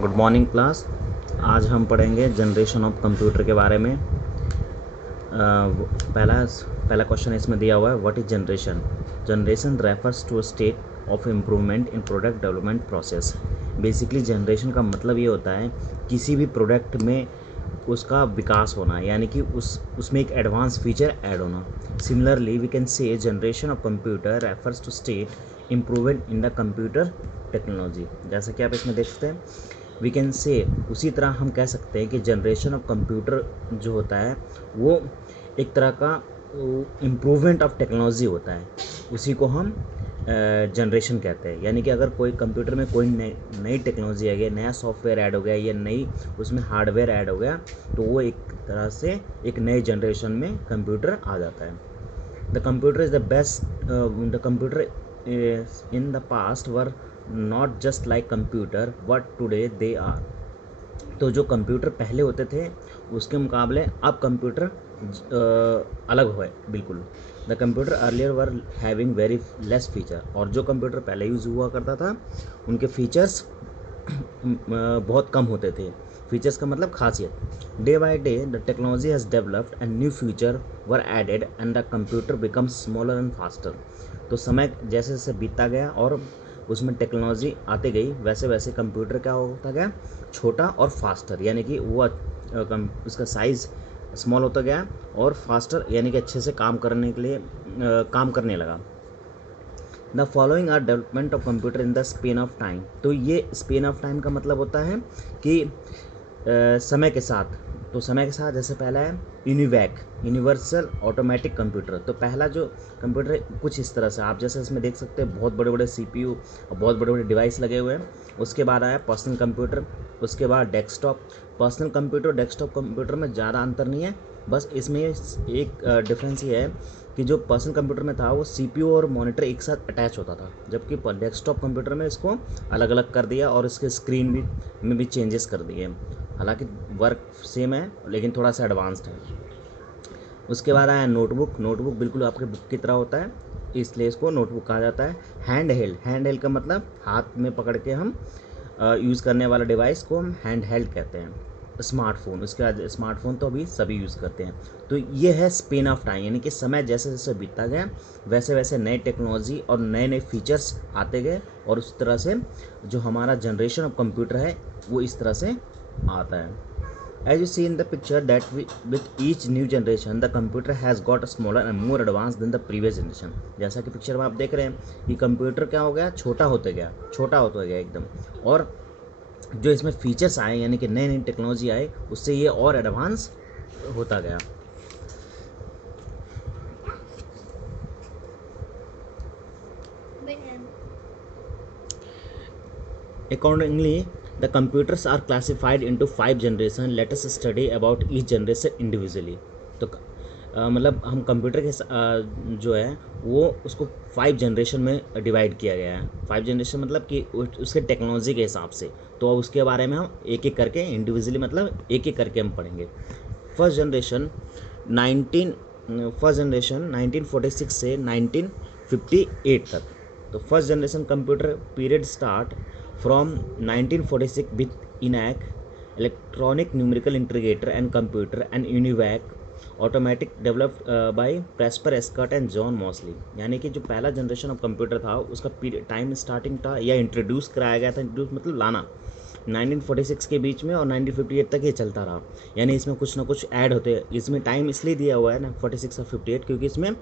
Good morning class. आज हम पढ़ेंगे जनरेशन ऑफ कंप्यूटर के बारे में। पहला क्वेश्चन इसमें दिया हुआ है, what is generation. Generation refers to a state of improvement in product development process. Basically generation का मतलब ये होता है किसी भी प्रोडक्ट में उसका विकास होना, यानी कि उसमें एक एडवांस फीचर ऐड होना। Similarly we can say generation of computer refers to state improvement in the computer technology. जैसा कि आप इसमें देख सकते हैं, वी कैन से उसी तरह हम कह सकते हैं कि जनरेशन ऑफ कंप्यूटर जो होता है वो एक तरह का इम्प्रूवमेंट ऑफ टेक्नोलॉजी होता है, उसी को हम जनरेशन कहते हैं। यानी कि अगर कोई कंप्यूटर में कोई नई टेक्नोलॉजी आ गई, नया सॉफ्टवेयर ऐड हो गया या नई उसमें हार्डवेयर ऐड हो गया, तो वो एक तरह से एक नए जनरेशन में कंप्यूटर आ जाता है। The computer is the best the computer in the past were not just like computer what today they are। तो जो कंप्यूटर पहले होते थे उसके मुकाबले अब कंप्यूटर अलग है बिल्कुल। The computer earlier were having very less feature. और जो कंप्यूटर पहले यूज़ हुआ करता था उनके फीचर्स बहुत कम होते थे। फीचर्स का मतलब खासियत। Day by day the technology has developed and new feature were added and the computer becomes smaller and faster. तो समय जैसे जैसे बीतता गया और उसमें टेक्नोलॉजी आती गई, वैसे वैसे कंप्यूटर क्या होता गया, छोटा और फास्टर, यानी कि वो उसका साइज़ स्मॉल होता गया और फास्टर यानी कि अच्छे से काम करने के लिए काम करने लगा। The following are development of computer in the span of time. तो ये स्पेन ऑफ टाइम का मतलब होता है कि समय के साथ। तो समय के साथ जैसे पहला है यूनिवैक, यूनिवर्सल ऑटोमेटिक कंप्यूटर। तो पहला जो कंप्यूटर है कुछ इस तरह से, आप जैसे इसमें देख सकते हैं बहुत बड़े बड़े सीपीयू और बहुत बड़े बड़े डिवाइस लगे हुए हैं। उसके बाद आया पर्सनल कंप्यूटर, उसके बाद desktop. Personal computer desktop computer में ज़्यादा अंतर नहीं है, बस इसमें एक डिफरेंस ये है कि जो पर्सनल कंप्यूटर में था वो सीपीयू और मॉनिटर एक साथ अटैच होता था, जबकि डेस्कटॉप कंप्यूटर में इसको अलग अलग कर दिया और इसके स्क्रीन में भी चेंजेस कर दिए। हालांकि वर्क सेम है लेकिन थोड़ा सा एडवांस्ड है। उसके बाद आया नोटबुक। नोटबुक बिल्कुल आपके बुक की तरह होता है, इसलिए इसको नोटबुक कहा जाता है। हैंड हेल्ड, हैंड हेल्ड का मतलब हाथ में पकड़ के हम यूज़ करने वाला डिवाइस को हम हैंड हेल्ड कहते हैं। स्मार्टफोन, उसके बाद स्मार्टफोन तो अभी सभी यूज़ करते हैं। तो ये है स्पेन ऑफ टाइम, यानी कि समय जैसे जैसे बीतता गया वैसे वैसे नए टेक्नोलॉजी और नए नए फीचर्स आते गए, और उस तरह से जो हमारा जनरेशन ऑफ कंप्यूटर है वो इस तरह से आता है। As you see in the picture that with each new generation the computer has got smaller and more advanced than the previous generation। जैसा कि पिक्चर में आप देख रहे हैं कि कंप्यूटर क्या हो गया, छोटा होता गया एकदम, और जो इसमें फीचर्स आए यानी कि नई नई टेक्नोलॉजी आए उससे ये और एडवांस होता गया। Accordingly the computers are classified into 5 generation। let us study about each generation individually। तो मतलब हम कंप्यूटर के जो है वो उसको 5 जनरेशन में डिवाइड किया गया है। 5 जनरेशन मतलब कि उसके टेक्नोलॉजी के हिसाब से। तो उसके बारे में हम एक एक करके इंडिविजुअली मतलब एक एक करके हम पढ़ेंगे। फर्स्ट जनरेशन 1946 से 1958 तक। तो first generation computer period start from 1946 with ENIAC, electronic numerical integrator and computer and UNIVAC automatic developed by Presper Eckert and John Mauchly. यानी कि जो पहला जनरेशन ऑफ कंप्यूटर था उसका पीरियड टाइम स्टार्टिंग था या इंट्रोड्यूस कराया गया था, इंट्रोड्यूस मतलब लाना 1946 के बीच में और 1958 तक ये चलता रहा। यानी इसमें कुछ ना कुछ ऐड होते, इसमें टाइम इसलिए दिया हुआ है ना 46 और 58 क्योंकि इसमें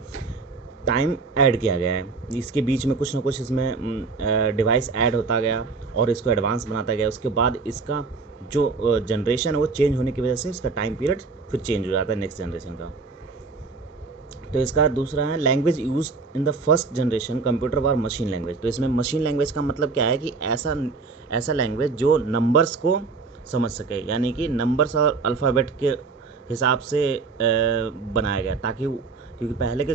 टाइम ऐड किया गया है। इसके बीच में कुछ ना कुछ इसमें डिवाइस ऐड होता गया और इसको एडवांस बनाता गया। उसके बाद इसका जो जनरेशन है वो चेंज होने की वजह से इसका टाइम पीरियड फिर चेंज हो जाता है नेक्स्ट जनरेशन का। तो इसका दूसरा है language use in the first generation computer were machine language. तो इसमें मशीन लैंग्वेज का मतलब क्या है कि ऐसा लैंग्वेज जो नंबर्स को समझ सके, यानी कि नंबर्स और अल्फ़ाबेट के हिसाब से बनाया गया, ताकि क्योंकि पहले के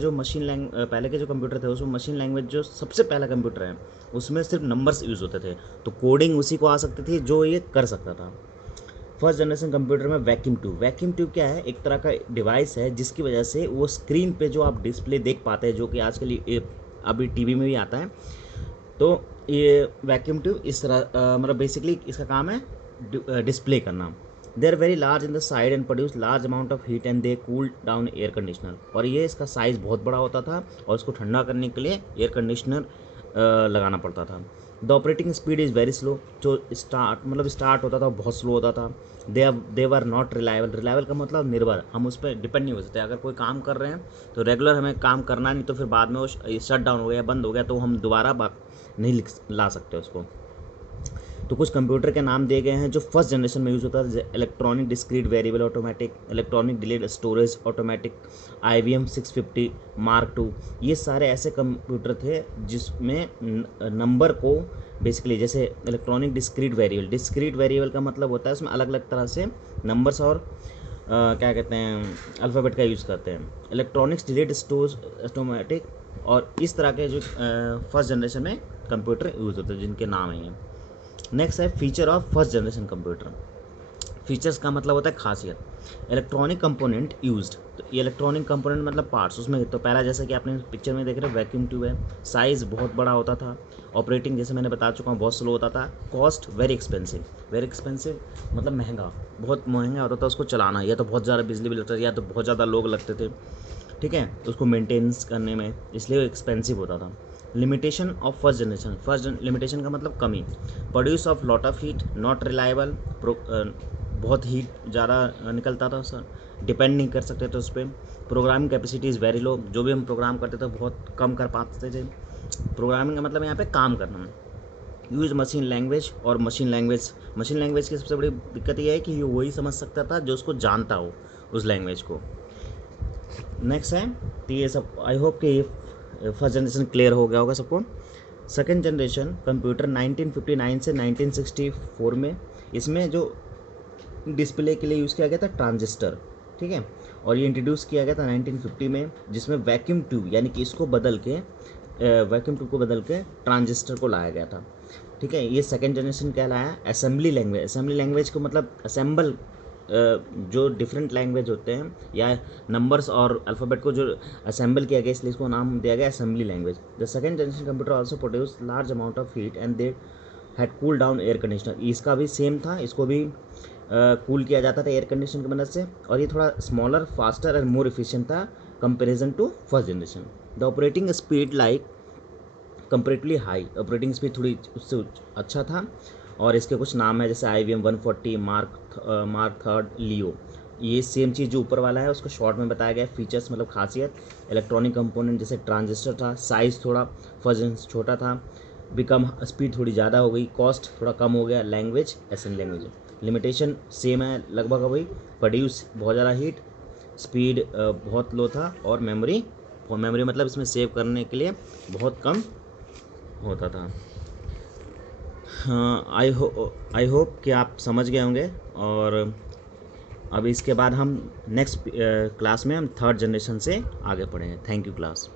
जो कंप्यूटर थे उसमें मशीन लैंग्वेज जो सबसे पहला कंप्यूटर है उसमें सिर्फ नंबर्स यूज़ होते थे, तो कोडिंग उसी को आ सकती थी जो ये कर सकता था। फर्स्ट जनरेशन कंप्यूटर में वैक्यूम ट्यूब क्या है, एक तरह का डिवाइस है जिसकी वजह से वो स्क्रीन पे जो आप डिस्प्ले देख पाते हैं, जो कि आजकल अभी टीवी में भी आता है। तो ये वैक्यूम ट्यूब इस तरह मतलब बेसिकली इसका काम है डिस्प्ले करना। They are very large in the side and produce large amount of heat and they cool down air conditioner. और ये इसका साइज़ बहुत बड़ा होता था और इसको ठंडा करने के लिए एयर कंडीशनर लगाना पड़ता था। The operating speed is very slow, जो स्टार्ट होता था वो बहुत स्लो होता था। दे वर नॉट रिलायबल। रिलायबल का मतलब निर्भर, हम उस पर डिपेंड नहीं हो सकते। अगर कोई काम कर रहे हैं तो रेगुलर हमें काम करना नहीं, तो फिर बाद में वो शट डाउन हो गया, बंद हो गया, तो हम दोबारा नहीं ला सकते उसको। तो कुछ कंप्यूटर के नाम दिए गए हैं जो फर्स्ट जनरेशन में यूज़ होता है, electronic discrete variable automatic, electronic delayed storage automatic, IBM 650 mark II। ये सारे ऐसे कंप्यूटर थे जिसमें नंबर को बेसिकली, जैसे इलेक्ट्रॉनिक डिस्क्रीट वेरिएबल का मतलब होता है उसमें अलग अलग तरह से नंबर्स और क्या कहते हैं अल्फ़ाबेट का यूज़ करते हैं। इलेक्ट्रॉनिक्स डिलेड स्टोरेज ऑटोमेटिक, और इस तरह के जो फर्स्ट जनरेशन में कंप्यूटर यूज़ होते हैं जिनके नाम हैं। नेक्स्ट है feature of first generation computer. Features का मतलब होता है खासियत। इलेक्ट्रॉनिक कंपोनेंट यूज्ड, तो ये इलेक्ट्रॉनिक कंपोनेंट मतलब पार्ट्स, उसमें तो पहला जैसा कि आपने पिक्चर में देख रहे हो वैक्यूम ट्यूब है, साइज़ बहुत बड़ा होता था, ऑपरेटिंग जैसे मैंने बता चुका हूँ बहुत स्लो होता था, कॉस्ट वेरी एक्सपेंसिव मतलब महंगा, बहुत महंगा होता था उसको चलाना, या तो बहुत ज़्यादा बिजली बिल लगता था या तो बहुत ज़्यादा लोग लगते थे, ठीक है, उसको मेंटेनेंस करने में, इसलिए एक्सपेंसिव होता था। Limitation of first generation, limitation का मतलब कमी। Produce of lot of heat, not reliable, बहुत हीट ज़्यादा निकलता था सर, डिपेंड नहीं कर सकते थे उस पर। Programming capacity is very low, जो भी हम प्रोग्राम करते थे बहुत कम कर पाते थे। प्रोग्रामिंग का मतलब यहाँ पे काम करना। यूज मशीन लैंग्वेज, और मशीन लैंग्वेज की सबसे बड़ी दिक्कत ये है कि ये वही समझ सकता था जो उसको जानता हो उस लैंग्वेज को। नेक्स्ट है, तो ये सब आई होप कि फर्स्ट जनरेशन क्लियर हो गया होगा सबको। सेकेंड जनरेशन कंप्यूटर 1959 से 1964 में, इसमें जो डिस्प्ले के लिए यूज़ किया गया था ट्रांजिस्टर, ठीक है, और ये इंट्रोड्यूस किया गया था 1950 में, जिसमें वैक्यूम ट्यूब यानी कि इसको बदल के वैक्यूम ट्यूब को बदल के ट्रांजिस्टर को लाया गया था, ठीक है। ये सेकेंड जनरेशन कहलाया। असेंबली लैंग्वेज को मतलब असेंबल, जो डिफरेंट लैंग्वेज होते हैं या नंबर्स और अल्फ़ाबेट को जो असेंबल किया गया, इसलिए इसको नाम दिया गया assembly language. The second generation computer also produce large amount of heat and they had cool down air conditioner. इसका भी सेम था, इसको भी कूल किया जाता था एयर कंडीशन की मदद से, और ये थोड़ा smaller, faster and more efficient था comparison to first generation. The operating speed like comparatively high, operating speed थोड़ी उससे अच्छा था, और इसके कुछ नाम है जैसे IBM 140, मार्क III, लियो। ये सेम चीज़ जो ऊपर वाला है उसको शॉर्ट में बताया गया। फीचर्स मतलब खासियत, इलेक्ट्रॉनिक कंपोनेंट जैसे ट्रांजिस्टर था, साइज़ थोड़ा फर्स्ट छोटा था, बिकम स्पीड थोड़ी ज़्यादा हो गई, कॉस्ट थोड़ा कम हो गया, language assembly language. Limitation same है लगभग वही, प्रोड्यूस बहुत ज़्यादा हीट, स्पीड बहुत लो था, और मेमोरी मतलब इसमें सेव करने के लिए बहुत कम होता था। हाँ, आई होप कि आप समझ गए होंगे। और अब इसके बाद हम नेक्स्ट क्लास में हम थर्ड जनरेशन से आगे पढ़ेंगे। Thank you class.